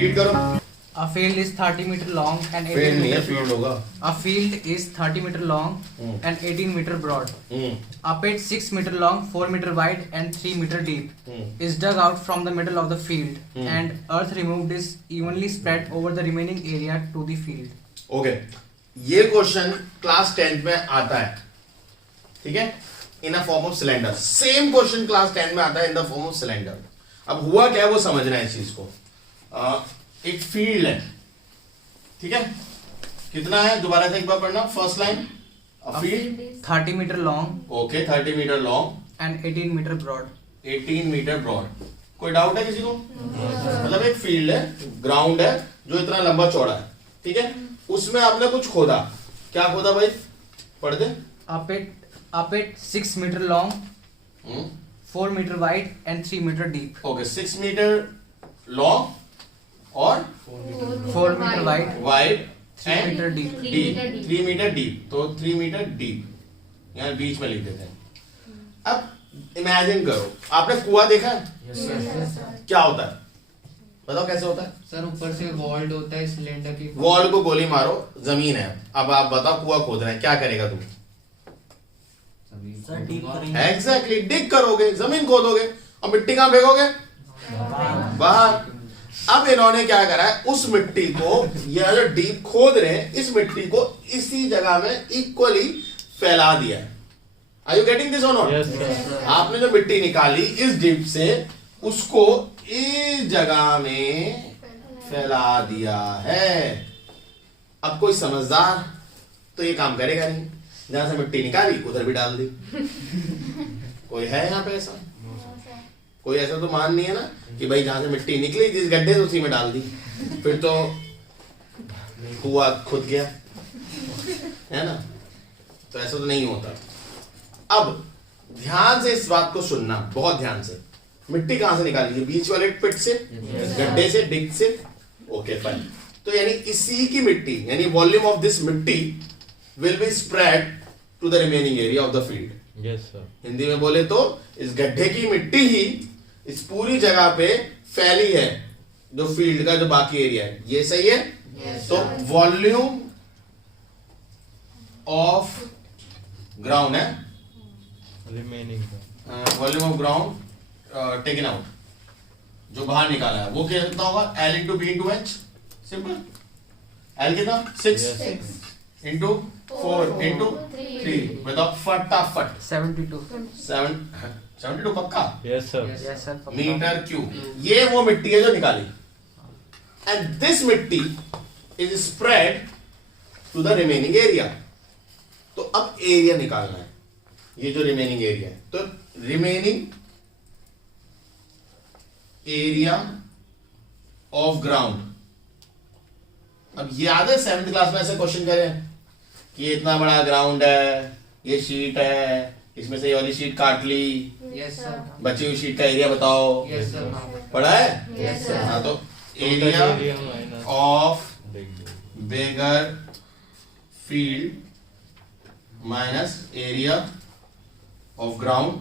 Read करो। A field is 30 meter long and 18 field नहीं है, meter. फील्ड होगा। A field is 30 meter long and 18 meter broad. A pit 6 meter long, 4 meter wide and 3 meter deep is dug out from the middle of the field and earth removed is evenly spread over the remaining area to the field. Okay, ये question class 10 में आता है, ठीक है, in a form of cylinder. Same question class 10 में आता है in the form of cylinder. अब हुआ क्या है वो समझना है इस चीज को। एक फील्ड है, ठीक है, कितना है दोबारा से एक बार पढ़ना, first line. A field 30 meter long okay, 30 metre long and 18 meter broad. 18 metre broad. कोई डाउट है किसी को? मतलब एक फील्ड है, ग्राउंड है जो इतना लंबा चौड़ा है, ठीक है, उसमें आपने कुछ खोदा। क्या खोदा भाई, पढ़ दे। A pit 6 meter long, 4 meter wide and 3 meter deep. Okay, 6 metre long और 4 meter wide, wide 3 meter deep. Deep, 3 metre deep, तो 3 मीटर डीप यहाँ बीच में लिख देते हैं। अब इमेजिन करो, आपने कुआं देखा है? क्या होता है बताओ, कैसे होता है? सर ऊपर से वॉल्ड होता है सिलेंडर की। वॉल को गोली मारो, जमीन है, अब आप बताओ कुआं खोदना है, क्या करेगा तुम? एग्जैक्टली, डिग करोगे, जमीन खोदोगे और मिट्टी कहां फेंकोगे? बाहर। अब इन्होंने क्या करा है, उस मिट्टी को, यह जो डीप खोद रहे हैं, इस मिट्टी को इसी जगह में इक्वली फैला दिया है। आर यू गेटिंग दिस और नॉट? आपने जो मिट्टी निकाली इस डीप से, उसको इस जगह में फैला दिया है। अब कोई समझदार तो ये काम करेगा नहीं, जहां से मिट्टी निकाली उधर भी डाल दी। कोई है यहाँ पे ऐसा? कोई ऐसा तो मान नहीं है ना कि भाई जहां से मिट्टी निकली जिस गड्ढे से उसी में डाल दी, फिर तो कुआं खुद गया, है ना? तो ऐसा तो नहीं होता। अब ध्यान से इस बात को सुनना, बहुत ध्यान से। मिट्टी कहां से निकाली है? बीच वाले पिट से, गड्ढे से, डिग से। Okay fine. तो यानी इसी की मिट्टी, यानी वॉल्यूम ऑफ दिस मिट्टी will be spread to the remaining area of the field. Yes sir. Hindi में बोले तो इस गड्ढे की मिट्टी ही इस पूरी जगह पे फैली है, जो फील्ड का जो बाकी एरिया है। ये सही है? तो वॉल्यूम ऑफ ग्राउंड है, remaining volume of ground taken out, जो बाहर निकाला है, वो कितना होगा? L into B into H. Simple. L कितना? 6 इंटू 4 इंटू 3। बताओ फटाफट। 72. 72 पक्का? Yes sir. Yes sir. पक्का. Metre cube. ये वो मिट्टी है जो निकाली, एंड दिस मिट्टी is spread to the remaining area. तो अब एरिया निकालना है, ये जो रिमेनिंग एरिया है, तो रिमेनिंग एरिया ऑफ ग्राउंड। अब याद है 7th क्लास में ऐसे क्वेश्चन करे कि ये इतना बड़ा ग्राउंड है, ये शीट है, इसमें से ये वाली शीट काट ली, यस सर। बची हुई शीट का एरिया बताओ। Yes sir. पढ़ा है? Yes sir. हाँ, तो area of bigger field minus area of ground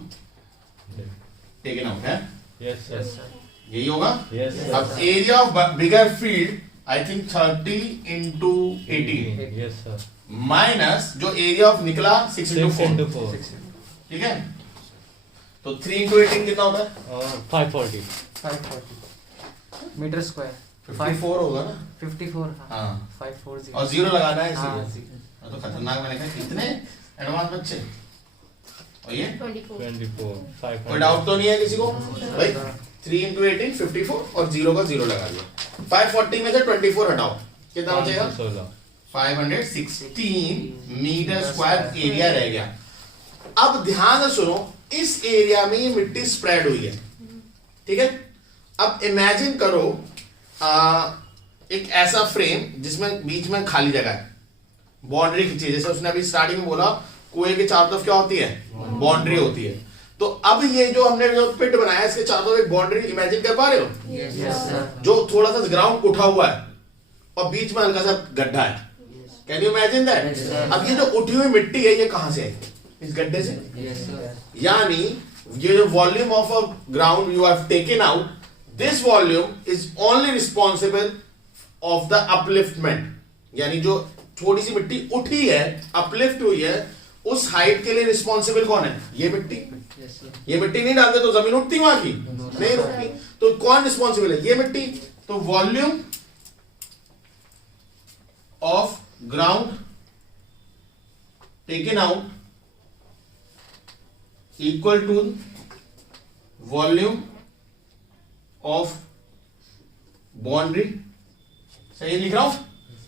taken out है, यस सर। यही होगा। यस अब sir. Area of bigger field I think 30 into 18 yes sir. Minus जो एरिया ऑफ निकला 6 इंटू 4, 6 ठीक है? तो 3 इंटू 18 कितना होता है? 540 540 मीटर स्क्वायर. 54 होगा ना? 54. हाँ, 540. और जीरो लगाना है हाँ, इसीलिए। तो खतरनाक मैंने कहा, कितने एडवांस बच्चे। और ये 24 कोई डाउट तो नहीं है किसी को भाई? 3 इंटू 18 54 और जीरो का जीरो लगा दिया। 540 में से 24 हटाओ, कितना बचेगा? 516 मीटर स्क्वायर एरिया रह गया। अब ध्यान से सुनो, इस एरिया में ये मिट्टी स्प्रेड हुई है, ठीक है? अब इमेजिन करो एक ऐसा फ्रेम जिसमें बीच में खाली जगह है, बाउंड्री खींची, जैसे उसने अभी स्टार्टिंग में बोला कुएं के चारों तरफ क्या होती है? बाउंड्री होती है। तो अब ये जो हमने जो पिट बनाया इसके चारों तरफ एक बाउंड्री इमेजिन कर पा रहे हो? Yes sir. जो थोड़ा सा ग्राउंड उठा हुआ है और बीच में हल्का सा गड्ढा है। Can you imagine that? Yes, sir. अब ये जो उठी हुई मिट्टी है ये कहां से आई? इस गड्ढे से। Yes sir. यानी ये जो volume of a ground you have taken out, this volume is only responsible of the upliftment, यानी जो थोड़ी सी मिट्टी उठी है, अपलिफ्ट हुई है, उस हाइट के लिए रिस्पॉन्सिबल कौन है? ये मिट्टी। Yes, sir. ये मिट्टी नहीं डालते तो जमीन उठती वहां की नहीं रुकती, तो कौन रिस्पॉन्सिबल है? ये मिट्टी। तो volume of ground taken out equal to volume of boundary. सही लिख रहा हूं?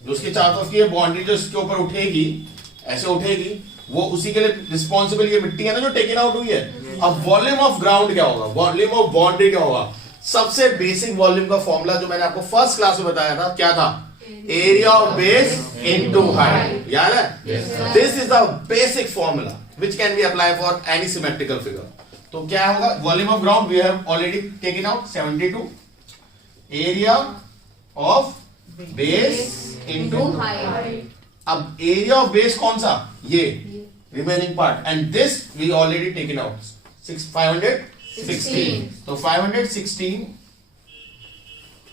जो उसके चारों तरफ की ये बाउंड्री जो इसके ऊपर उठेगी, ऐसे उठेगी, वो उसी के लिए रिस्पॉन्सिबल ये मिट्टी है ना जो टेकन आउट हुई है। अब वॉल्यूम ऑफ ग्राउंड क्या होगा? वॉल्यूम ऑफ बाउंड्री क्या होगा? सबसे बेसिक वॉल्यूम का फॉर्मूला जो मैंने आपको फर्स्ट क्लास में बताया था, क्या था? Area of base into height. याद है? This is the basic formula which can be apply for any symmetrical figure. तो क्या होगा? Volume of ground we have already taken out 72, area of base into height. अब area of base कौन सा? ये remaining part, and this we already taken out 516। तो 516,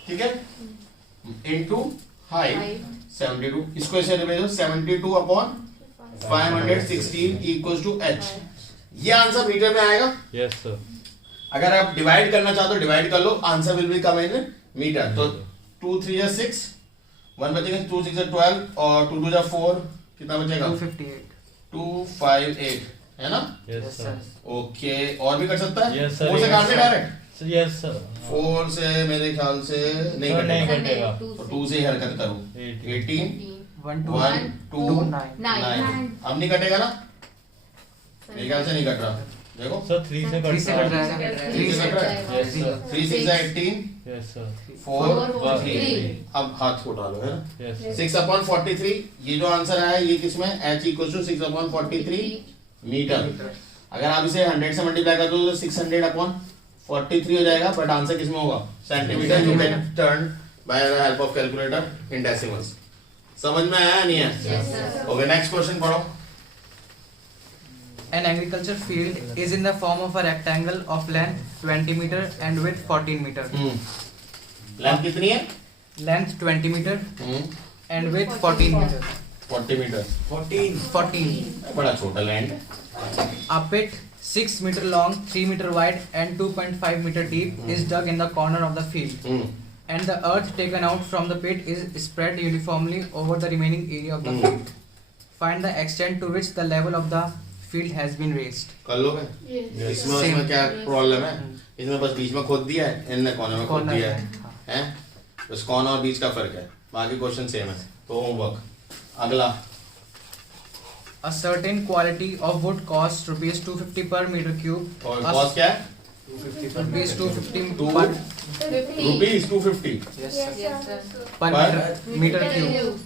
ठीक है, इनटू हाइट 72। इसको ऐसे revise 72 upon 516 equals to h। ये आंसर मीटर में आएगा। Yes, sir. अगर आप डिवाइड करना चाहते हो डिवाइड कर लो, answer will become in metre. तो 2 3 जा 6, 1 बचेगा, 2 6 जा 12 और 2 2 जा 4, कितना बचेगा? 258. 258 है ना? Yes, sir. ओके, और भी कर सकता है? Yes, sir. 4 से काट दे डायरेक्ट। Yes, sir. 4 से मेरे ख्याल से नहीं Sir, नहीं कटेगा, कटेगा. तो 2 से ही हरकत करो। 18 1 2 1 2 9. 9। अब नहीं कटेगा ना? मेरे ख्याल से नहीं कट रहा, देखो। Sir, 3 से 3 से कट कट जाएगा. 3 से कट रहा है। Yes, sir. 3 6 जा 18, Yes, sir. 4 3. 3। अब हाथ को डालो, है ना? Yes, sir. 6 अपॉन 43, ये जो आंसर आया ये किसमें? h equal to 6 upon 43 meter. अगर आप इसे 100 से मल्टीप्लाई कर दो तो 600 अपॉन 43 हो जाएगा, बट आंसर किसमें होगा? Centimetre. You can turn by the help of calculator in decimals. समझ में आया नहीं है? ओके, नेक्स्ट क्वेश्चन पढ़ो। An agriculture field is in the form of a rectangle of length 20 meter and width 14 meter. Length कितनी है? Length 20 meter and width 14 meter. 40 metre. 14. बड़ा छोटा लैंड है। A pit 6 meter long, 3 meter wide and 2.5 meter deep is dug in the corner of the field. And the earth taken out from the pit is spread uniformly over the remaining area of the field. Find the extent to which the level of the field has been raised. कर लोगे? इसमें Same. उसमें क्या problem है? इसमें बस बीच में खोद दिया है, इनने कोने में खोद Corner दिया है, है, हाँ. हैं? बस कॉर्नर और बीच का फर्क है, बाकी क्वेश्चन सेम है। तो होमवर्क। अगला, A certain quality of wood costs rupees 250 per meter cube. और A कॉस्ट क्या है? rupees 250 Two. per rupees 250 yes sir, per Per? meter cube.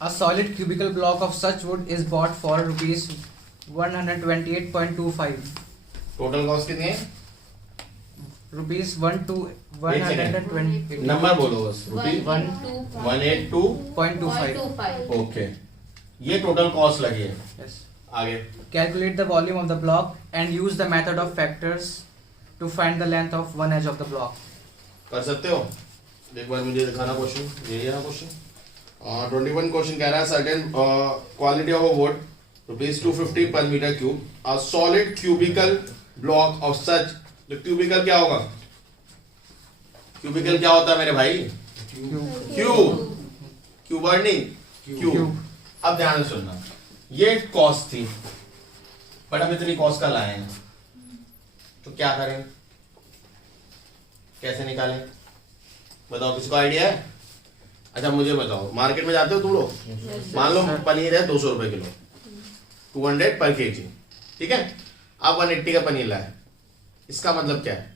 A solid cubical block of such wood is bought for rupees 128.25. Total cost कितनी है? Rupees 120. Number बोलो बस। Rupees 182। 1.25. Okay, ये total cost लगी है। Yes. आगे Calculate the volume of the block and use the method of factors to find the length of one edge of the block. कर सकते हो? एक बार मुझे दिखाना क्वेश्चन, यही है ना क्वेश्चन? 21 क्वेश्चन कह रहा है certain quality of a wood rupees 250 per meter cube, a solid cubical block of such. तो क्यूबिकल क्या होगा? क्यूबिकल क्या होता है मेरे भाई? क्यूब। क्यूबर्ड नहीं, क्यूब। अब ध्यान से सुनना, ये कॉस्ट थी, बट हम इतनी कॉस्ट का लाए हैं, तो क्या करें? कैसे निकालें? बताओ, किसको आइडिया है? अच्छा मुझे बताओ, मार्केट में जाते हो तुम लोग? मान लो पनीर है 200 रुपए किलो, 200 पर केजी, ठीक है? आप 180 का पनीर लाए, इसका मतलब क्या है?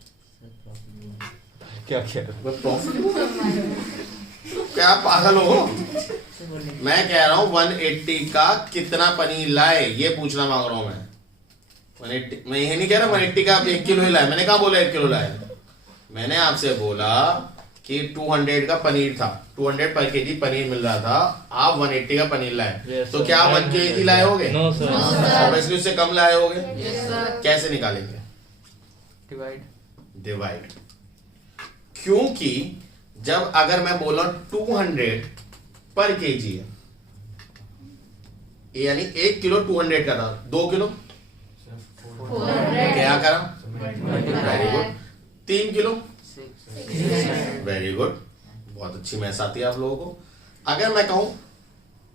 क्या क्या? क्या पागल हो? मैं कह रहा हूं 180 का कितना पनीर लाए, ये पूछना मांग रहा हूं मैं। 180, मैं ये नहीं कह रहा 180 का आप 1 किलो ही लाए, मैंने कहा बोला 1 किलो लाए, मैंने आपसे बोला कि 200 का पनीर था, 200 पर केजी पनीर मिल रहा था, आप 180 का पनीर लाए, Yes, तो sir. क्या आप 1 केजी लाए होगे? No, sir. ऑब्वियसली उससे कम लाए होगे। कैसे निकालेंगे? Divide. डिवाइड। क्योंकि जब अगर मैं बोला 200 पर केजी है, यानी 1 किलो 200 का था, 2 किलो क्या करा, very good, 3 kilo, very good, बहुत अच्छी मैथ्स आती है आप लोगों को। अगर मैं कहूं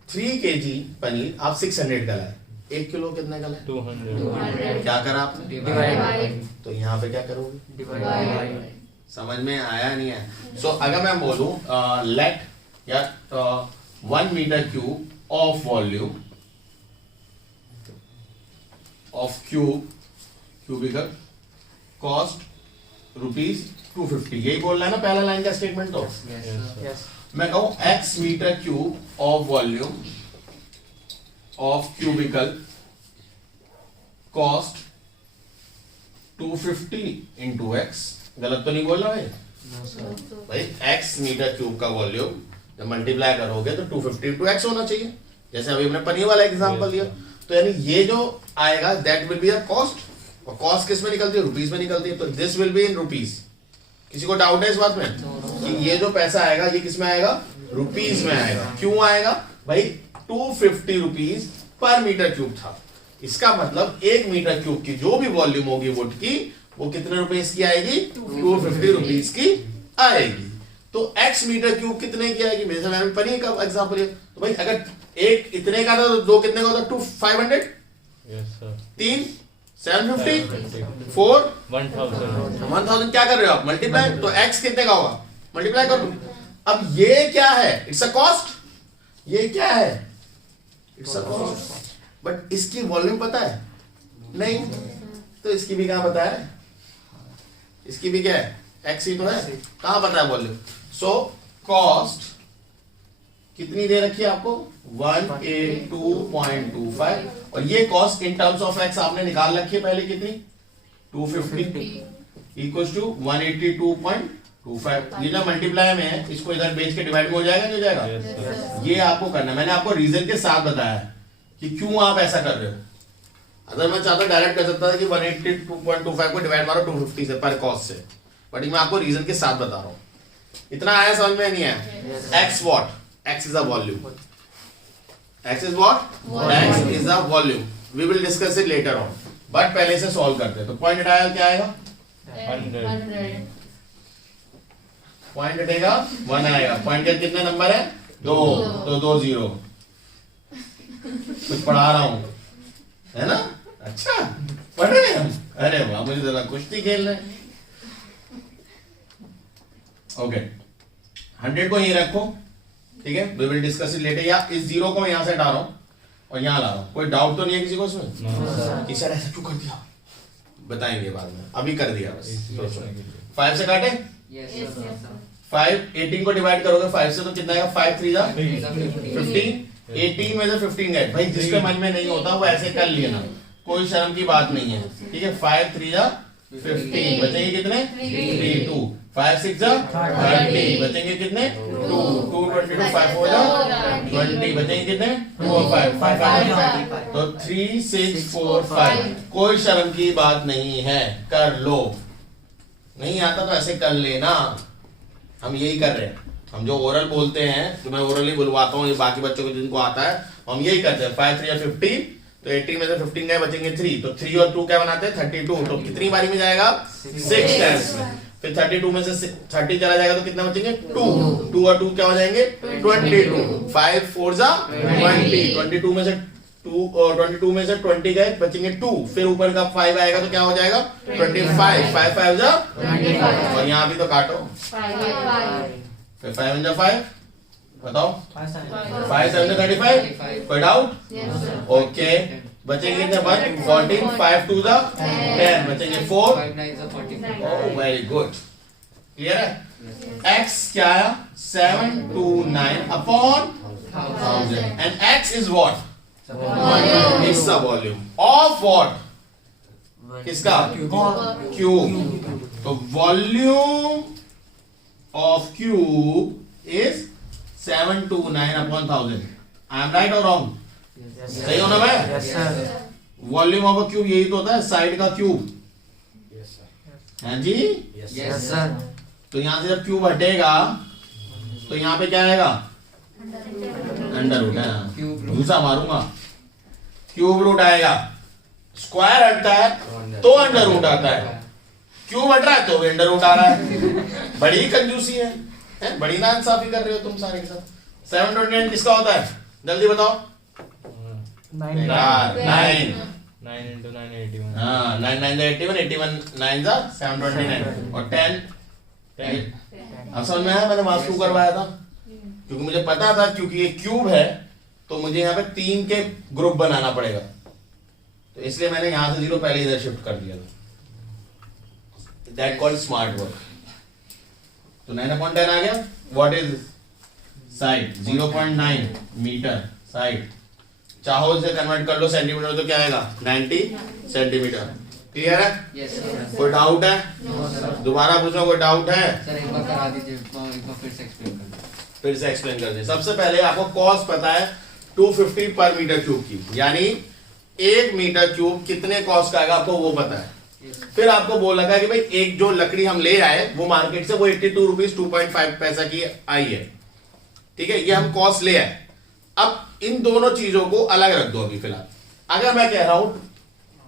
3 केजी पनीर आप 600 का लाए, 1 किलो कितने का लाए, 200. क्या करा आपने, डिवाइड तो यहाँ पे क्या करोगे, डिवाइड समझ में आया नहीं है। सो अगर मैं बोलूं लेट या 1 meter cube of volume of cubical cost ₹250, यही बोलना है ना पहला लाइन का स्टेटमेंट। तो Yes. मैं कहूं x meter cube of volume of cubical cost 250 into x, गलत तो नहीं बोल रहा भाई x मीटर क्यूब का वॉल्यूम जब मल्टीप्लाई करोगे तो 250 इंटू x होना चाहिए, जैसे अभी हमने पनीर वाला एग्जांपल लिया। तो यानी ये जो आएगा that will be a cost, और कॉस्ट किस में निकलती है, रुपीस में निकलती है, तो this will be in rupees. किसी को डाउट है इस बात में कि ये जो पैसा आएगा ये किस में आएगा, रुपीस में आएगा। क्यों आएगा भाई, 250 रुपीस पर मीटर क्यूब था, इसका मतलब 1 मीटर क्यूब की जो भी वॉल्यूम होगी वुड की वो कितने रुपीस की आएगी, 250 रुपीस की आएगी। तो x मीटर क्यूब कितने की आएगी, मेरे से मैंने पनीर का एग्जांपल लिया, तो भाई अगर एक इतने का था तो दो कितने का होता, 500, Yes, sir. 3 750, 4 1000, क्या कर रहे हो आप, मल्टीप्लाई, तो x कितने का होगा, मल्टीप्लाई कर दो। अब ये क्या है, इट्स अ कॉस्ट, ये क्या है, इट्स अ कॉस्ट, बट इसकी वॉल्यूम पता है नहीं, तो इसकी भी कहां पता है, इसकी भी क्या है, x ही तो है, कहां पता है वॉल्यूम। सो कॉस्ट कितनी दे रखी है आपको, 182.25, और ये cost in terms of x आपने निकाल रखी है पहले कितनी, 250 इक्वल्स टू 182.25। ये जो मल्टीप्लाई में है इसको इधर बेच के डिवाइड में हो जाएगा, नहीं हो जाएगा, Yes, sir. ये आपको करना है। मैंने आपको रीजन के साथ बताया कि क्यों आप ऐसा कर रहे हो। अगर मैं चाहता डायरेक्ट कर सकता था कि 182.25 को डिवाइड मारो 250 से पर कॉस्ट से, बट मैं आपको रीजन के साथ बता रहा हूं। इतना आया समझ में, नहीं आया। x what, x is a volume, x is what, x is a volume, we will discuss it later on, but पहले से सॉल्व करते हैं। तो पॉइंट हटाया क्या आएगा, 100. पॉइंट हटेगा 1 आएगा, पॉइंट के कितने नंबर है, 2, तो 2 0, कुछ पढ़ा रहा हूं है ना, अच्छा पढ़ रहे हैं हम, अरे वाह, मुझे जरा कुश्ती खेल रहे हैं। ओके 100 को यहीं रखो, ठीक है, we will discuss it later, या इस 0 को मैं यहां से हटा रहा हूं और यहां ला रहा हूं, कोई डाउट तो नहीं है किसी को इसमें, No. कि सर ऐसा क्यों कर दिया, बताएंगे बाद में, अभी कर दिया बस। Yes, 5 से काटे, यस 5 18 को डिवाइड करोगे 5 से तो कितना आएगा, 5 3 जा 15, 18 में से 15 गए भाई, जिसके मन में नहीं होता वो ऐसे कर लेना, कोई शर्म की बात नहीं है, ठीक है। 5 3 जा 15, बचेंगे कितने, 3 2, 5 6 जा 30, बचेंगे कितने, 2 2 22, 5 4 जा 20, बचेंगे कितने, 2 और 5 5 5, तो 3 6 4 5, कोई शर्म की बात नहीं है, कर लो, नहीं आता तो ऐसे कर लेना। हम यही कर रहे हैं, हम जो ओरल बोलते हैं, जो मैं ओरली बुलवाता हूँ, ये बाकी बच्चों को जिनको आता है, हम यही करते हैं। 5 3 15, तो 18 में से 15 गए, बचेंगे 3, तो 3 और 2 क्या बनाते हैं, 32, तो कितनी बारी में जाएगा, 6 टाइम्स में। फिर 32 में से 30 चला जाएगा तो कितना बचेंगे, 2 2 और 2 क्या हो जाएंगे, 22, 5 4 जा 20, 22 में से 2 और 22 में से 20 गए, बचेंगे 2, फिर ऊपर का 5 आएगा तो क्या हो जाएगा, 25, 5 5 जा 25, और यहाँ भी तो काटो, फिर 5 1 जा 5, बताओ, 5 7 35, कोई डाउट, ओके, बचेंगे कितने, 1 14, 5 2 जा 10, बचेंगे 4, 5 9 45 ओह वेरी गुड, क्लियर है। x क्या आया, 729 upon 1000, and x is what, it's a volume of what, किसका, क्यूब, तो volume of cube is 729 upon 1000, I am right और रॉन्ग, सही होना भाई, Yes, sir. Volume of a cube यही तो होता है, साइड का क्यूब, हाँ जी, यस सर तो यहां से जब क्यूब हटेगा तो यहाँ पे क्या आएगा? अंडर रूट है, दूसरा मारूंगा, क्यूब रूट आएगा। स्क्वायर हटता है तो अंडर रूट आता है, क्यूब हट रहा है तो अंडर रूट आ रहा है। बड़ी कंजूसी है? बड़ी नाइंसाफी कर रहे हो तुम सारे के साथ। 729 किसका होता है? जल्दी बताओ। 9 9 9 into 9 81. हाँ 9 9 81, 81 9 729 और 10 अब समझ में आया मैंने मार्क्स क्यों करवाया था? क्योंकि मुझे पता था क्योंकि ये क्यूब है तो मुझे यहाँ पे 3 के ग्रुप बनाना पड़ेगा, तो इसलिए मैंने यहां से 0 पहले इधर शिफ्ट कर दिया था। That called smart work. तो 9/10 आ गया। What is side? 0.9 meter side. चाहो इसे कन्वर्ट कर लो सेंटीमीटर तो क्या आएगा? 90 सेंटीमीटर। क्लियर है? Yes sir. कोई डाउट है? No sir. दोबारा पूछो, कोई डाउट है? सर एक बार करा दीजिए, एक बार फिर से एक्सप्लेन कर दीजिए। फिर से एक्सप्लेन कर दे। सबसे पहले आपको कॉस्ट पता है 250 पर मीटर क्यूब की, यानी 1 मीटर क्यूब कितने कॉस्ट का आएगा आपको वो पता है। फिर आपको बोल लगा कि भाई एक जो लकड़ी हम ले आए वो मार्केट से वो 82 रुपीज 2.5 पैसा की आई है, ठीक है, ये हम कॉस्ट ले आए। अब इन दोनों चीजों को अलग रख दो अभी फिलहाल। अगर मैं कह रहा हूं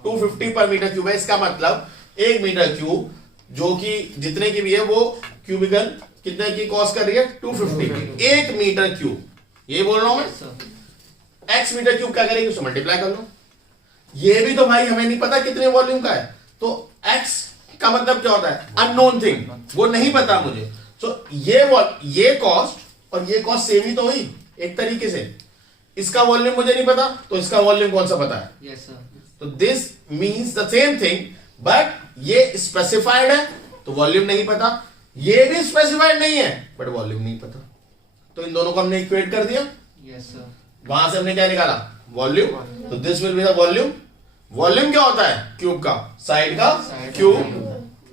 250 पर मीटर क्यूब है, इसका मतलब 1 मीटर क्यूब जो कि जितने की भी है वो क्यूबिकल कितने की कॉस्ट कर रही है? 250 की। 1 मीटर क्यूब, ये बोल रहा हूं मैं। एक्स मीटर क्यूब क्या करेगी? उसको मल्टीप्लाई कर लो। ये भी तो भाई हमें नहीं पता कितने वॉल्यूम का है, तो एक्स का मतलब क्या होता है? अननोन थिंग, वो नहीं पता मुझे। सो ये कॉस्ट और ये कॉस्ट सेम ही तो हुई एक तरीके से। इसका वॉल्यूम मुझे नहीं पता तो इसका वॉल्यूम कौन सा पता है? Yes sir. तो this means the same thing, but ये स्पेसिफाइड है तो वॉल्यूम नहीं पता, ये भी स्पेसिफाइड नहीं है बट वॉल्यूम नहीं पता। तो इन दोनों को हमने इक्वेट कर दिया। Yes sir. वहां से हमने क्या निकाला? वॉल्यूम। तो this will be the volume. Volume क्या होता है? क्यूब का साइड का क्यूब।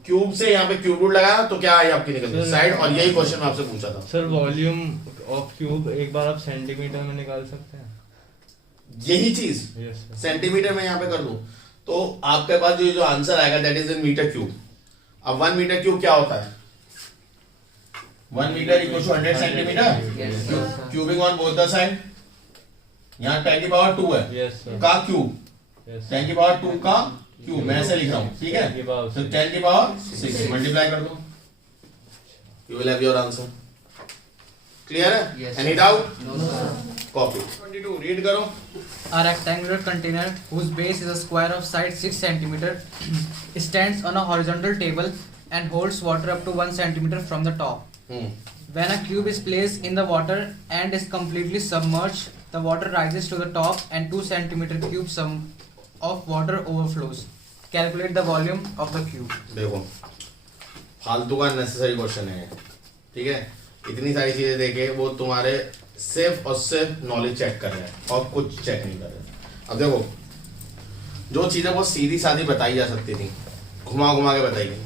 क्यूब से यहाँ पे क्यूब रूट लगाया तो क्या आई आपकी निकल साइड, और यही क्वेश्चन मैं आपसे पूछा था। सर वॉल्यूम ऑफ क्यूब एक बार आप सेंटीमीटर में निकाल सकते हैं? यही चीज यस सर। सेंटीमीटर में यहाँ पे कर दूं तो आपके पास जो आंसर आएगा that is in meter cube. अब 1 मीटर क्यूब क्या होता है? 1 meter equal to 100 centimeter cubing on both the side. यहाँ 10 की पावर 2 है यस सर। का क्यूब, यस 10 की पावर 2 का क्यूब, मैं ऐसे लिख रहा हूँ, ठीक है। 10 की power तो 10 की पावर 6 मल्टीप्लाई कर दो, you will have your answer. Clear है? Any doubt? No sir. Copy 22 read करो। A rectangular container whose base is a square of side 6 centimeter stands on a horizontal table and holds water up to 1 centimeter from the top. When a cube is placed in the water and is completely submerged, the water rises to the top and 2 centimeter cube sum of water overflows. Calculate the volume of the cube. देखो फालतू का necessary question है, ठीक है। इतनी सारी चीजें देखे वो तुम्हारे सिर्फ और सिर्फ नॉलेज चेक कर रहे हैं और कुछ चेक नहीं कर रहे। अब देखो जो चीजें बहुत सीधी सादी बताई जा सकती थी घुमा घुमा के बताई गई।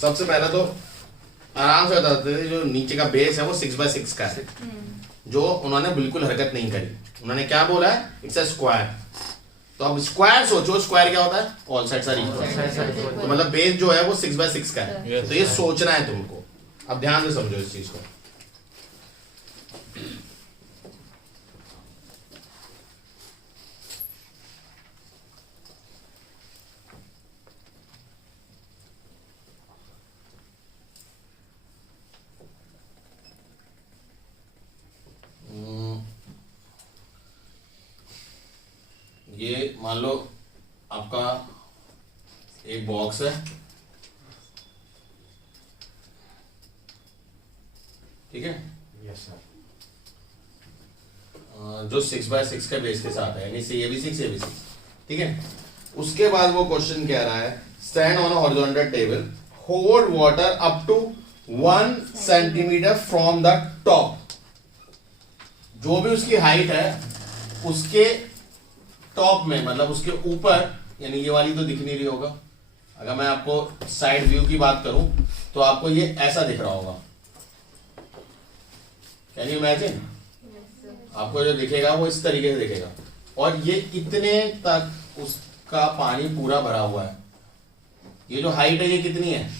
सबसे पहले तो आराम से बता सकते थे जो नीचे का बेस है वो 6x6 का है, जो उन्होंने बिल्कुल हरकत नहीं करी। उन्होंने क्या बोला है? It's a square. तो अब स्क्वायर सोचो, स्क्वायर क्या होता है? All sides are equal. तो मतलब बेस जो है वो 6x6 का है। Yes, तो ये sir. सोचना है तुमको। अब ध्यान से समझो इस चीज को। ये मान लो आपका एक बॉक्स है, ठीक है, यस सर। जो 6x6 के बेस के साथ है, यानी से ये भी 6 ये भी 6, ठीक है। उसके बाद वो क्वेश्चन कह रहा है stand on a horizontal table, hold water up to 1 centimeter from the top. जो भी उसकी हाइट है उसके टॉप में, मतलब उसके ऊपर, यानी ये वाली तो दिख नहीं रही होगा। अगर मैं आपको साइड व्यू की बात करूं तो आपको ये ऐसा दिख रहा होगा। Can you imagine? आपको जो दिखेगा वो इस तरीके से दिखेगा, और ये इतने तक उसका पानी पूरा भरा हुआ है। ये जो हाइट है ये कितनी है?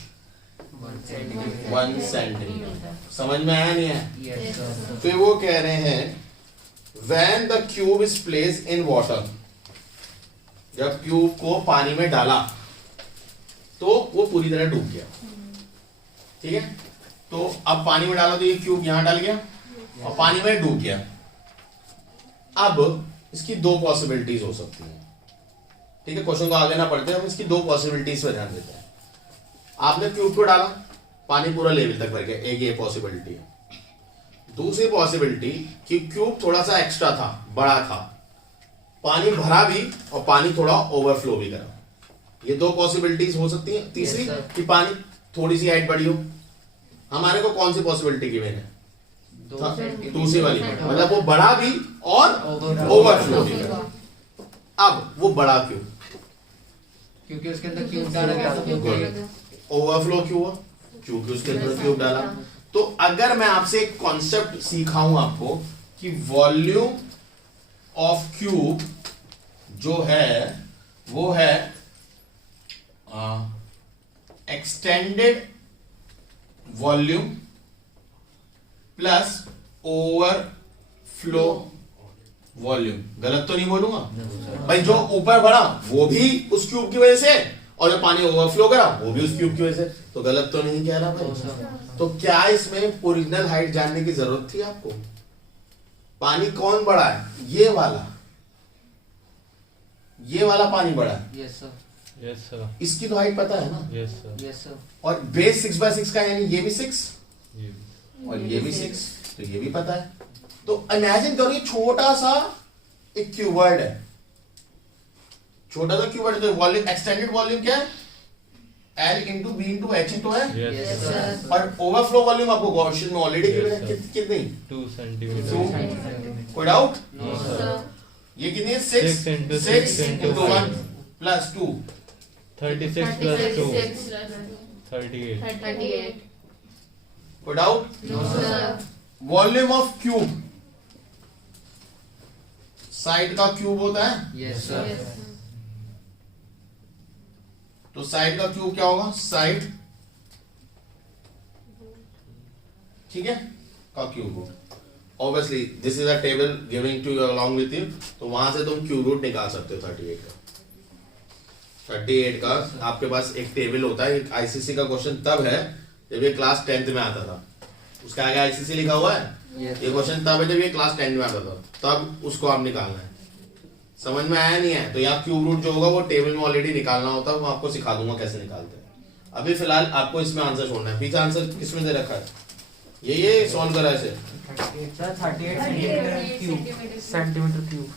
1 सेंटीमीटर। समझ में आया नहीं है? Yes, sir. फिर वो कह रहे हैं when the cube is placed in water, जब क्यूब को पानी में डाला तो वो पूरी तरह डूब गया। ठीक है, तो अब पानी में डाला तो ये क्यूब यहां डाल गया और पानी में डूब गया। अब इसकी दो पॉसिबिलिटीज हो सकती हैं। ठीक है, क्वेश्चन को आगे ना पढ़ते हम इसकी दो पॉसिबिलिटीज पर ध्यान देते हैं। आपने क्यूब को डाला, पानी पूरा लेवल तक भर गया, एक ये पॉसिबिलिटी है। दूसरी पॉसिबिलिटी कि क्यूब थोड़ा सा एक्स्ट्रा था, बड़ा था, पानी भरा भी और पानी थोड़ा ओवरफ्लो भी करा। ये दो पॉसिबिलिटीज हो सकती हैं। तीसरी Yes, sir. कि पानी थोड़ी सी हाइट बढ़ी हो। हमारे को कौन सी पॉसिबिलिटी गिवन है? दूसरी वाली, मतलब वो बड़ा भी और ओवरफ्लो भी करा। अब वो बड़ा क्यों? क्योंकि उसके अंदर क्यूब डाला गया था। ओवरफ्लो क्यों हुआ? क्योंकि उसके अंदर क्यूब डाला। तो अगर मैं आपसे एक कॉन्सेप्ट सिखाऊं आपको कि वॉल्यूम ऑफ क्यूब जो है वो है extended volume plus overflow volume. गलत तो नहीं बोलूंगा भाई? जो ऊपर बढ़ा वो भी उस क्यूब की वजह से और जो पानी ओवरफ्लो करा वो भी उस क्यूब की वजह से। तो गलत तो नहीं कह रहा भाई? तो क्या इसमें ओरिजिनल हाइट जानने की जरूरत थी आपको? पानी कौन बड़ा है? ये वाला पानी बड़ा है। Yes, sir. Yes, sir. इसकी तो हाइट पता है ना? Yes, sir. Yes, sir. और बेस 6/6 का, यानी ये भी 6 ये और ये भी 6, तो ये भी पता है। तो इमेजिन करो ये छोटा सा एक क्यूबॉइड है, छोटा सा क्यूबॉइड। तो वॉल्यूम, एक्सटेंडेड वॉल्यूम क्या है? L into B into H ही तो है। Yes, Yes, sir. sir. और ओवरफ्लो वॉल्यूम आपको गॉसियन में ऑलरेडी Yes, गिवन है। sir. कितनी? 2 centimeters. Two. कोई डाउट? No, sir. ये कितनी है? 6 6 into 6 6 into into 1 plus 2 36 plus 2. 38. 38. कोई doubt? No, sir. Volume of cube, side का क्यूब होता है। Yes, sir. तो साइड का क्यूब क्या होगा? साइड, ठीक है, का क्यूब होगा। Obviously this is a table giving to you along with you, तो वहां से तुम क्यूब रूट निकाल सकते हो 38 का। 38 का आपके पास एक टेबल होता है। आईसीसी का क्वेश्चन तब है जब ये क्लास 10th में आता था, उसका आगे आईसीसी लिखा हुआ है। Yes. ये क्वेश्चन तब है जब ये क्लास 10 में आता था, तब उसको आप निकालना है। समझ में आया नहीं है? तो यहाँ क्यूब रूट जो होगा वो टेबल में ऑलरेडी निकालना होता है, वो आपको सिखा दूंगा कैसे निकालते हैं। अभी फिलहाल आपको इसमें आंसर छोड़ना है। पीछे आंसर किसमें दे रखा है? ये सॉल्व करा ऐसे। 38 सेंटीमीटर क्यूब।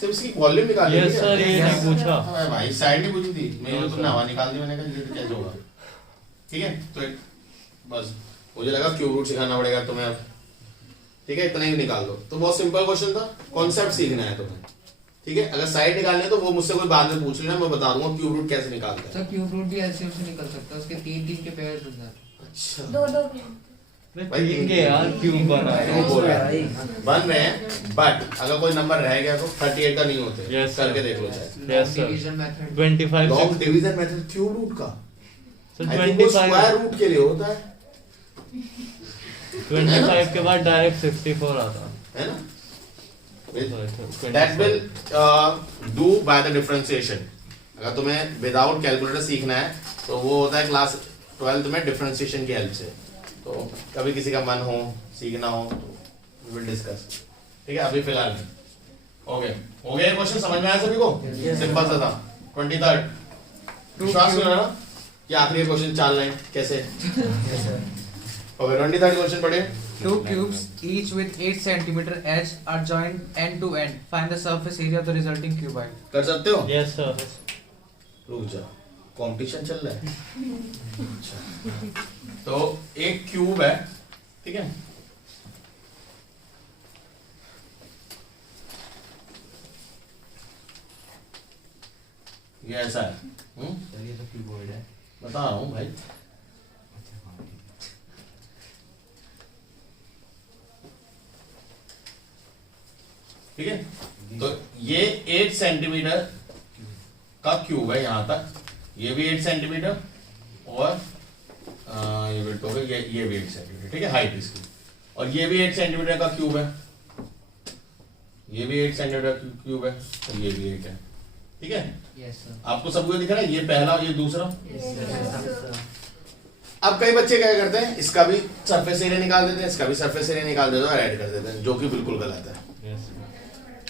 सिर्फ इसकी वॉल्यूम निकाल Yes, sir. ये नहीं पूछा. अबे भाई साइड नहीं पूछी थी मैंने, तुमने हवा निकाल दी। मैंने कहा ये तो कैसे होगा? ठीक है, तो बस मुझे लगा क्यूब रूट सिखाना पड़ेगा तुम्हें अब। ठीक है, इतना ही निकाल दो। तो बहुत सिंपल क्वेश्चन था, कॉन्सेप्ट सीखना है तुम्हें। ठीक है, अगर साइड निकालनी है तो वो मुझसे कोई बाद में पूछ लेना, मैं बता दूंगा क्यूब रूट कैसे निकालते हैं। सर क्यूब रूट भी एलसीएम से निकल सकता है, उसके 3 के पेयर्स बन जाते हैं। अच्छा भाई इनके यार क्यों बना क्यों बोल रहा है? बन रहे हैं, बट अगर कोई नंबर रह गया तो 38 का नहीं होते। Yes, sir. करके देख लो चाहे। Yes, sir. Division method 25 long division method cube root का सर आई थिंक वो 25 स्क्वायर रूट के लिए होता है 25 के बाद डायरेक्ट 64 आता है ना? है। That will do by the differentiation. अगर तुम्हें विदाउट कैलकुलेटर सीखना है तो वो होता है क्लास 12th में डिफरेंशिएशन की हेल्प से। तो कभी किसी का मन हो सीखना हो तो विल डिस्कस। ठीक है, अभी फिलहाल हो गया ये क्वेश्चन समझ में आया सभी को? सिंपल सा था। 23rd विश्वास करो ना कि आखिरी क्वेश्चन चाल रहे हैं कैसे। ओके, 23rd क्वेश्चन पढ़िए। Two cubes, each with 8 centimeter edge, are joined end to end. Find the surface area of the resulting cuboid. कर सकते हो? Yes sir. रुक जा, कंपटीशन चल रहा है। अच्छा, तो एक क्यूब है, ठीक है, ये ऐसा है। बता रहा हूँ भाई। ठीक है, तो ये 8 सेंटीमीटर का क्यूब है यहां तक, ये भी 8 सेंटीमीटर और लिखोगे ये भी 8 सेंटीमीटर, ठीक है, हाइट इसकी, और ये भी 8 सेंटीमीटर का क्यूब है, ये भी 8 सेंटीमीटर क्यूब है, और ये भी 8 है, ठीक है। Yes sir. आपको सबको दिख रहा है, ये पहला और ये दूसरा। सर। अब कई बच्चे क्या करते हैं, इसका भी सरफेस एरिया निकाल देते हैं, इसका भी सरफेस एरिया निकाल देते हैं और ऐड कर देते हैं, जो कि बिल्कुल गलत है।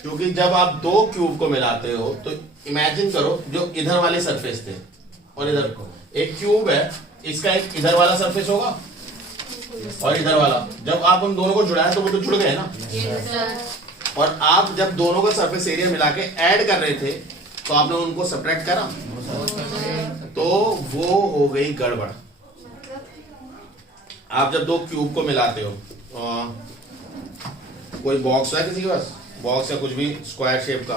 क्योंकि जब आप दो क्यूब को मिलाते हो तो इमेजिन करो जो इधर वाले सरफेस थे और इधर को, एक क्यूब है, इसका एक इधर वाला सरफेस होगा और इधर वाला, जब आप उन दोनों को जुड़ाया तो वो तो जुड़ गए ना। और आप जब दोनों का सरफेस एरिया मिला के ऐड कर रहे थे तो आपने उनको सब्ट्रैक्ट करा, तो वो हो गई गड़बड़। आप जब दो क्यूब को मिलाते हो, कोई बॉक्स है किसी के पास, बॉक्स या कुछ भी स्क्वायर शेप का,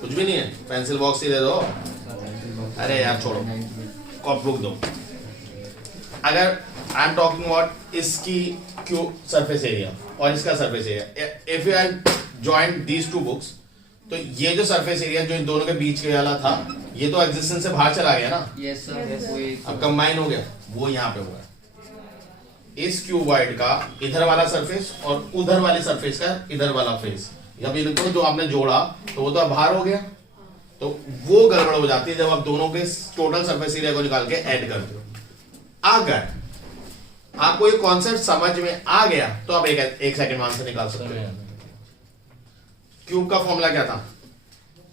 कुछ भी नहीं है, पेंसिल बॉक्स ही दे दो। अरे यार छोड़ो, कॉप रुक दो। अगर आई एम टॉकिंग अबाउट इसकी क्यूब सरफेस एरिया और इसका surface area, if you are joint these two books, तो ये जो सरफेस एरिया जो इन दोनों के बीच के वाला था, ये तो एग्जिस्टेंस से बाहर चला गया ना। Yes sir. अब कंबाइन हो गया, वो यहाँ पे हुआ है। इस क्यूबॉइड का इधर वाला सरफेस और उधर वाले सरफेस का इधर वाला फेस, जब ये देखो जो आपने जोड़ा तो वो तो अब बाहर हो गया, तो वो गड़बड़ हो जाती है जब आप दोनों के टोटल सरफेस एरिया को निकाल के ऐड करते हो। अगर आपको ये कॉन्सेप्ट समझ में आ गया तो आप एक सेकंड में आंसर निकाल सकते हो। क्यूब का फॉर्मूला क्या था?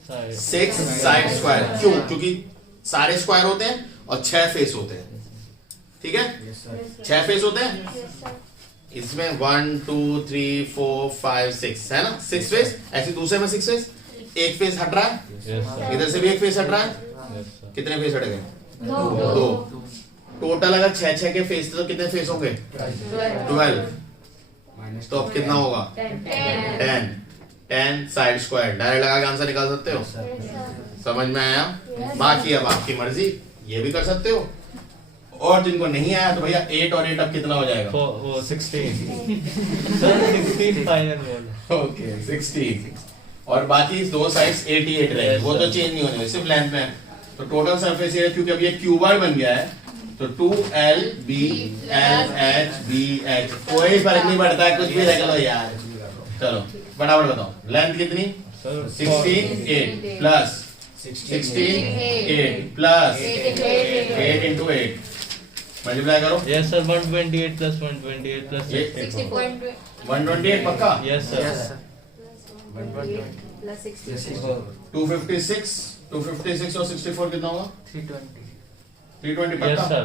6 साइड स्क्वायर। क्यों? क्योंकि सारे स्क्वायर होते हैं और 6 फेस होते हैं, ठीक है। 6 फेस होते हैं इसमें, 1 2 3 4 5 6 है ना, 6 फेस। ऐसे दूसरे में 6 फेस, एक फेस हट रहा है, इधर से भी एक फेस हट रहा है, कितने फेस हट गए? 2। टोटल अगर 6 के फेस थे तो कितने फेस होंगे? 12। तो अब कितना होगा? 10 साइड स्क्वायर। डायरेक्ट लगा के आंसर निकाल सकते हो। समझ में आया? बाकी अब आपकी मर्जी, ये भी कर सकते हो, और जिनको नहीं आया तो भैया 8 और 8 अब कितना हो जाएगा? वो 16 16 फाइनल बोल। ओके 16, और बाकी दो साइड्स 88 रहे, वो तो चेंज नहीं होने, सिर्फ लेंथ में। तो टोटल सरफेस एरिया, क्योंकि अब ये क्यूबॉइड बन गया है, तो 2LBLHBH, कोई फर्क नहीं पड़ता है, कुछ भी रख लो यार। चलो फटाफट बताओ, लेंथ कितनी? 16 प्लस 16 8 प्लस 8 into 8 मल्टीप्लाई करो। यस सर, 128 प्लस 128 प्लस 128 पक्का? Yes sir. 256 और 64 कितना होगा? 320 यस पक्का? सर।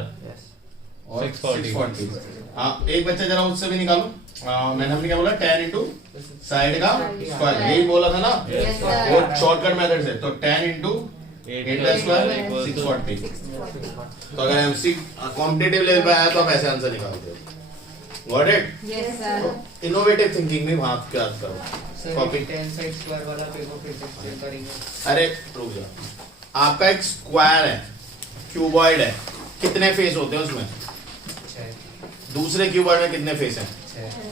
और 640। 640। हाँ, एक बच्चा जरा उससे भी निकालो। मैंने हमने क्या बोला? 10 इंटू साइड का स्क्वायर, यही बोला था ना, वो शॉर्टकट मेथड से। तो 10 इंटू 8 का स्क्वायर 640। तो अगर एमसी कॉम्पिटिटिव लेवल पे आया तो आप ऐसे आंसर निकालते हो। Got it? इनोवेटिव थिंकिंग में वहां क्या करो। सर कॉपी 10 साइड स्क्वायर वाला पेपर फिर से चेक करेंगे। अरे रुक जा, आपका एक स्क्वायर है, क्यूबॉइड है, कितने फेस होते हैं उसमें? 6। दूसरे क्यूबॉइड में कितने फेस हैं?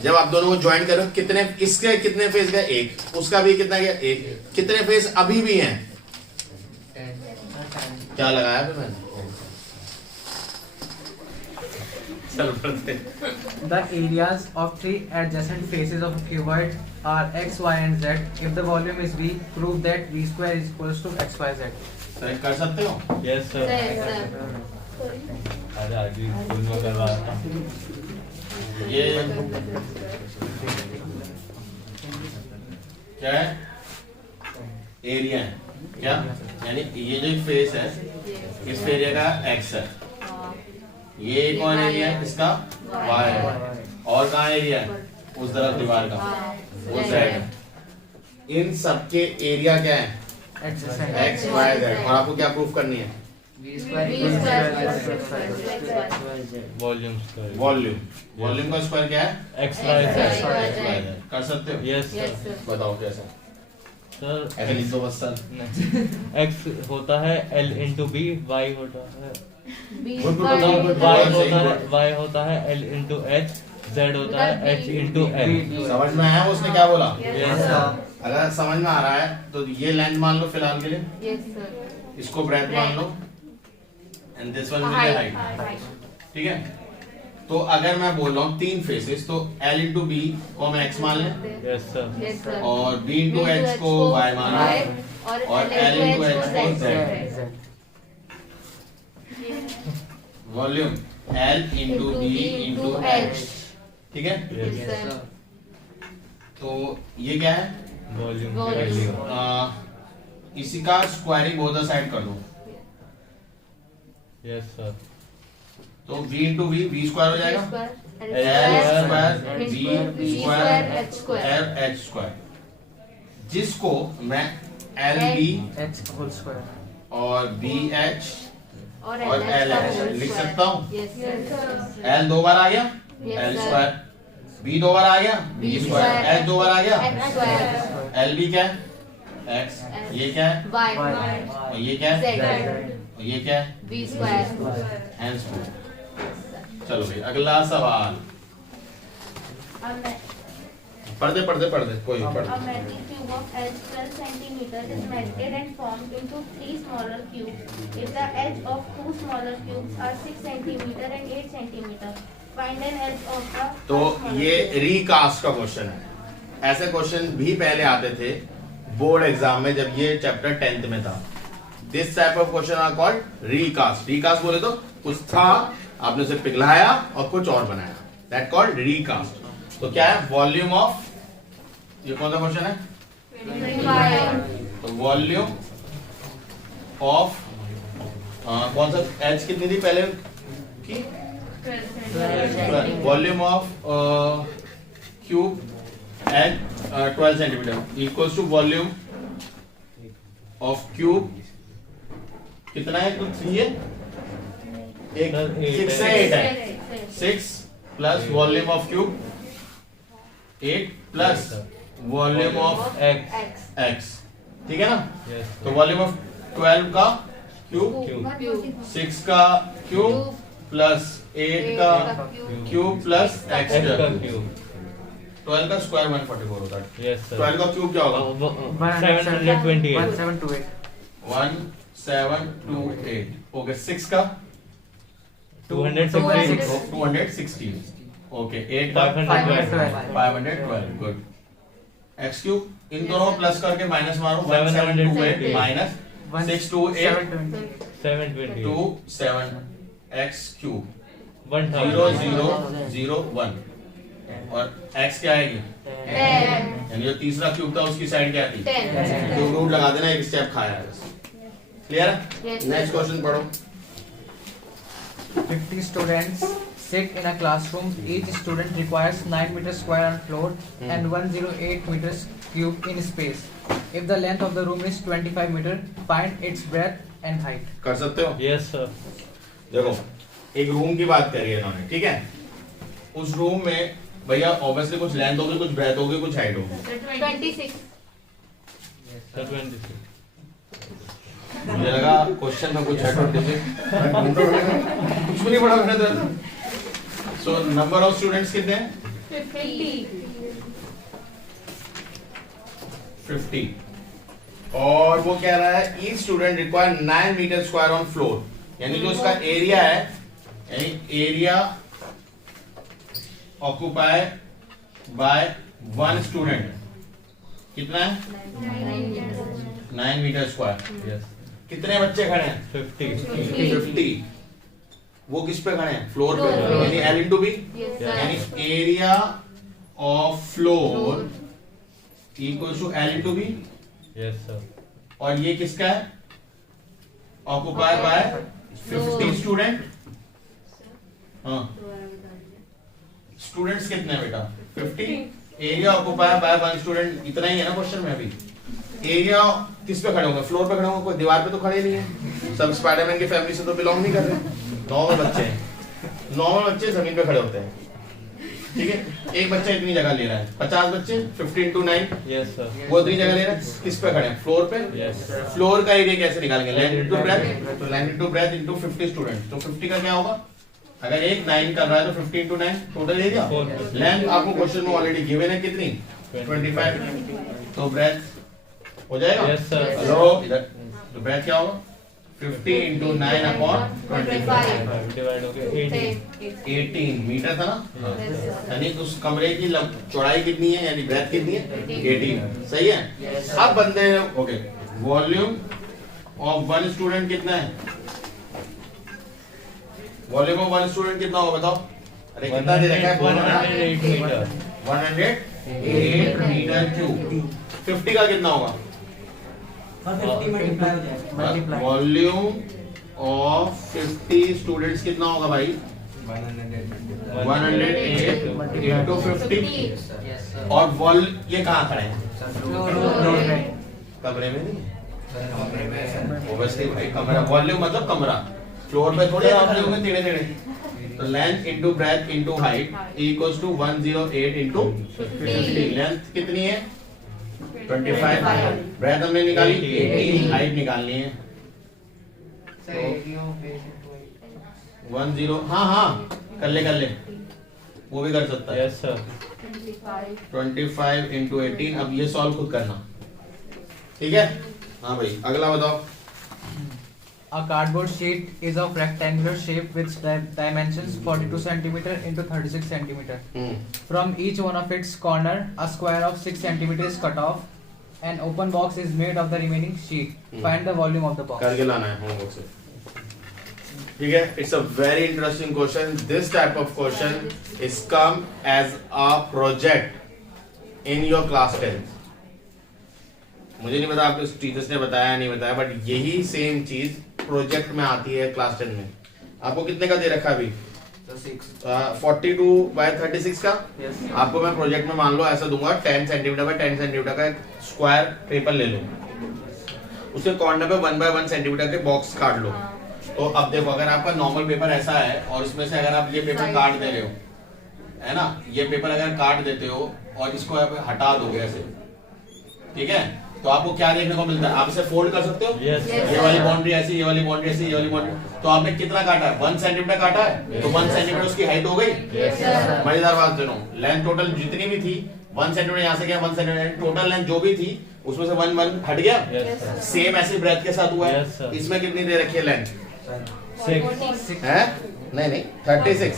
जब आप दोनों को ज्वाइन करो, कितने, इसके कितने फेस गए? 1, उसका भी कितना गया? 1। कितने फेस अभी भी हैं? 10। क्या लगाया फिर मैंने? चल पढ़ते। The areas of 3 adjacent faces of a cuboid are x, y, and z. If the volume is v, prove that v square is equals to x, y, z. सही कर सकते हो? Yes sir. अरे आज भी स्कूल में करवा था। ये क्या है? एरिया है क्या? यानी ये जो फेस है, इस एरिया का x है, ये कौन एरिया है? इसका y है, और कहाँ एरिया है? उस तरफ दीवार का, वो z है। इन सबके एरिया क्या है? x, y, z। और आपको क्या प्रूफ करनी है? v square volume square. Volume का स्क्वायर क्या है? X y x, z. y, z। कर सकते हो? Yes sir. बताओ कैसे? सर ऐसे लिख दो बस सर। एक्स होता है L इंटू बी, वाई होता है वाई होता है L इंटू एच, जेड होता है H इंटू L। समझ में आया उसने क्या बोला? Yes sir. अगर समझ में आ रहा है तो ये लेंथ मान लो फिलहाल के लिए, इसको ब्रेथ मान लो, and this one will be height, ठीक है। तो अगर मैं बोल रहा हूँ 3 फेसेस, तो L इंटू बी को मैं x मान लें, Yes, sir. और B इंटू h को y माना, और L इंटू h को z। वॉल्यूम L इंटू बी इंटू h, ठीक है। Yes. तो ये क्या है, Volume. इसी का स्क्वायरिंग बोथ साइड कर दो, Yes, sir. तो v इंटू v, v स्क्वायर हो जाएगा, L स्क्वायर b स्क्वायर h स्क्वायर, जिसको मैं l b h whole square और बी एच और और एल एच लिख सकता हूँ। एल 2 बार आ गया एल स्क्वायर, बी 2 बार आ गया बी स्क्वायर, एच 2 बार आ गया एल बी क्या है एक्स, ये क्या है और ये क्या है और ये क्या है एन स्क्वायर। चलो भाई अगला सवाल, पढ़ते कोई A पढ़ते। metric cube of edge 12 centimeter is melted and formed into 3 smaller cubes. If the edge of 2 smaller cubes are 6 centimeter and 8 centimeter, find an edge of the तो first smaller ये cube. Recast का question है। ऐसे question भी पहले आते थे board exam में जब ये चैप्टर 10th में था। This type of question are called recast. Recast बोले तो कुछ था, आपने उसे पिघलाया और कुछ और बनाया, दैट कॉल्ड रीकास्ट। तो क्या है, वॉल्यूम ऑफ, ये कौन सा क्वेश्चन है, तो वॉल्यूम ऑफ कौन सा एच कितनी थी पहले की, volume of cube at 12 centimeter equals to volume of cube कितना है, कुछ ये एक 6 से 8 है, 6 plus volume of cube 8 plus volume of x, ठीक है ना। Yes. तो वॉल्यूम ऑफ 12 का क्यूब, 6 का क्यूब प्लस 8 का क्यूब प्लस एक्स X का स्क्वायर। cube. 12 का स्क्वायर 144 होता है। Yes, sir. 12 का क्यूब क्या होगा, 728. 1728 1728। ओके 6 का 260. 216। ओके 8 का 512. 512। गुड। एक्स क्यूब इन दोनों प्लस करके माइनस मारो, 1728 माइनस 628 720. 27 x cube 1000. 0001 और एक्स क्या आएगी, यानी जो तीसरा क्यूब था उसकी साइड क्या थी, क्यूब रूट लगा देना, एक स्टेप खाया है बस। क्लियर है। Yes. नेक्स्ट क्वेश्चन पढ़ो। 50 students sit in a classroom. Each student requires 9 meters square on floor and 108 meters cube in space. If the length of the room is 25 meter, find its breadth and height. कर सकते हो। Yes, sir. देखो एक room की बात करी है इन्होंने, ठीक है। उस रूम में भैया ऑब्वियसली कुछ लेंथ होगी, कुछ ब्रेथ होगी, कुछ हाइट होगी। 26. Sir, 26. मुझे लगा क्वेश्चन में कुछ है 26, कुछ भी नहीं पढ़ा मैंने तो। सो नंबर ऑफ स्टूडेंट्स कितने हैं, 50। और वो कह रहा है each student require 9 meter square on floor, यानी जो इसका एरिया है, यानी एरिया ऑक्यूपाई बाय 1 स्टूडेंट कितना है, 9 मीटर स्क्वायर। Yes. कितने बच्चे खड़े हैं, 50. 50। वो किस पे खड़े हैं, फ्लोर पे, फ्लोर पे। यानी एल इंटू बी, Yes, यानी sir. Area of floor equal to l into b. Yes, sir. और ये किसका है, ऑक्यूपाई बाय 50 स्टूडेंट। हाँ स्टूडेंट्स कितने हैं बेटा, 50। एरिया ऑक्यूपाई बाय 1 स्टूडेंट, इतना ही है ना क्वेश्चन में। अभी एरिया किस पे खड़े होंगे, फ्लोर पे खड़े होंगे, कोई दीवार पे तो खड़े नहीं है, सब स्पाइडरमैन की फैमिली से तो बिलोंग नहीं कर रहे। नॉर्मल बच्चे हैं, नॉर्मल बच्चे जमीन पे खड़े होते हैं, ठीक है। एक बच्चा इतनी जगह ले रहा है, 50 बच्चे 50 into 9 Yes, sir. वो इतनी जगह ले रहा है, किस पे खड़े हैं, फ्लोर पे। Yes. फ्लोर का एरिया कैसे निकालेंगे, लेंथ इनटू ब्रेथ, तो length into breadth into 50 student, तो 50 का क्या होगा, अगर एक 9 कर रहा है तो 50 into 9 टोटल एरिया। 4. लेंथ आपको क्वेश्चन में ऑलरेडी गिवन है कितनी, 25, तो ब्रेथ हो जाएगा। Yes, sir. हेलो इधर, तो ब्रेथ क्या होगा 50 इंटू 9 अपॉन 25 डिवाइड हो गया 18 मीटर था ना, यानी उस कमरे की चौड़ाई कितनी है, यानी ब्रेथ कितनी है, 18। सही है। अब बंदे okay, volume of one student कितना है, वॉल्यूम ऑफ वन स्टूडेंट कितना होगा बताओ। अरे कितना दे रखा है, 108 मीटर 108 मीटर क्यूब। 50 का कितना होगा, वॉल्यूम ऑफ 50 स्टूडेंट्स कितना होगा भाई, 108 इंटू 50। और वॉल ये कहाँ खड़े हैं, कमरे में नहीं, ओब्वियसली भाई कमरा, वॉल्यूम मतलब कमरा, फ्लोर पे थोड़े आप लोग में टेढ़े टेढ़े। तो length into breadth into height equals to 108 into 50। Length कितनी है 25, ब्रेथ हमने निकाली 18, हाइट निकालनी है 10। हाँ कर ले वो भी कर सकता है। Yes sir 25 into 18। अब ये सॉल्व खुद करना, ठीक है। हाँ भाई अगला बताओ। A cardboard sheet is of rectangular shape with dimensions 42 cm into 36 cm. From each one of its corner, a square of 6 cm is cut off. An open box is made of the remaining sheet. Find the volume of the box. करके लाना है homework से, ठीक है। It's a very interesting question. This type of question is come as a project in your class 10th। मुझे नहीं पता आपके टीचर्स ने बताया नहीं बताया, बट यही सेम चीज प्रोजेक्ट में आती है क्लास 10 में। आपको कितने का दे रखा अभी, 42 बाय 36 का। आपको मैं प्रोजेक्ट में मान लो ऐसा दूंगा 10 सेंटीमीटर बाय 10 सेंटीमीटर का एक स्क्वायर पेपर ले लो, उसके कॉर्नर पे 1 बाय 1 सेंटीमीटर के बॉक्स काट लो। तो अब देखो, अगर आपका नॉर्मल पेपर ऐसा है और इसमें से अगर आप ये पेपर काट दे रहे हो, है ना, ये पेपर अगर काट देते हो और इसको आप हटा दोगे ऐसे, ठीक है, तो आपको क्या देखने को मिलता है, आप इसे फोल्ड कर सकते हो। Yes. ये वाली बाउंड्री ऐसी, ये वाली बाउंड्री ऐसी, ये वाली बाउंड्री, तो आपने कितना काटा है, 1 सेंटीमीटर काटा है, तो 1 सेंटीमीटर उसकी हाइट हो गई। मजेदार बात सुनो, लेंथ टोटल जितनी भी थी 1 सेंटीमीटर यहाँ से गया, 1 सेंटीमीटर टोटल लेंथ जो भी थी उसमें से 1 हट गया। सेम ऐसी ब्रेथ के साथ हुआ है। इसमें कितनी दे रखी है लेंथ, 6 है नहीं 36,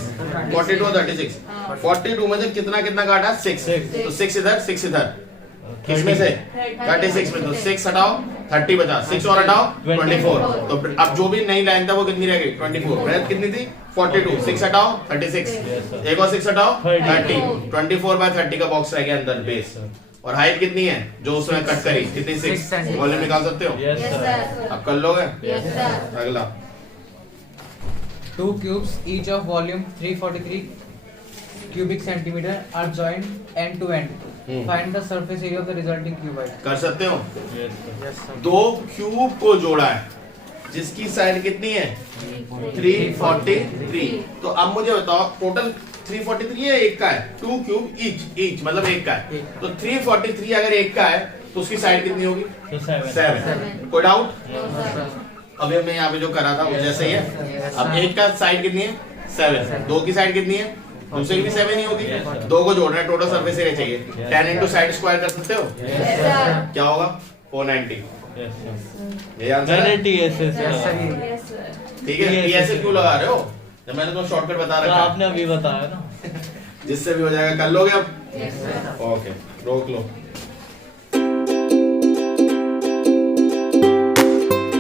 42 और 36। 42 में से कितना कितना काटा, 6, तो 6 इधर 6 इधर, किसमें से 36 में, तो 6 हटाओ 30 बचा, 6 और हटाओ 24। तो अब जो भी नई लाइन था वो कितनी रह गई, 24। ब्रेथ कितनी थी 42, 6 हटाओ 36, एक और 6 हटाओ 30, 24 बाय 30 का बॉक्स रह गया अंदर बेस। और हाइट कितनी है जो उसमें कट करी, कितनी, 6। वॉल्यूम निकाल सकते हो, अब कर लोगे। अगला, 2 cubes each of volume 343 cubic centimeter are joined end to end. Find the surface area of the resulting cuboid. कर सकते हो। Yes, sir. 2 क्यूब को जोड़ा है जिसकी साइड कितनी है, 343। तो अब मुझे बताओ टोटल 343 है, एक का है, 2 क्यूब ईच मतलब एक का है, तो 343 अगर एक का है तो उसकी साइड कितनी होगी, 7। कोई डाउट? अभी हमने यहाँ पे जो करा था वो जैसे ही है। अब एक का साइड कितनी है, 7, 2 की साइड कितनी है, दूसरे की भी 7 ही होगी। 2 को जोड़ना है, टोटल सरफेस एरिया चाहिए, 10 इंटू साइड स्क्वायर कर सकते हो, क्या होगा 490। ये आंसर है, ठीक है। ये ऐसे क्यों लगा रहे हो, जब मैंने तो शॉर्टकट बता रखा है, आपने अभी बताया ना, जिससे भी हो जाएगा। कर लोगे अब, ओके रोक लो।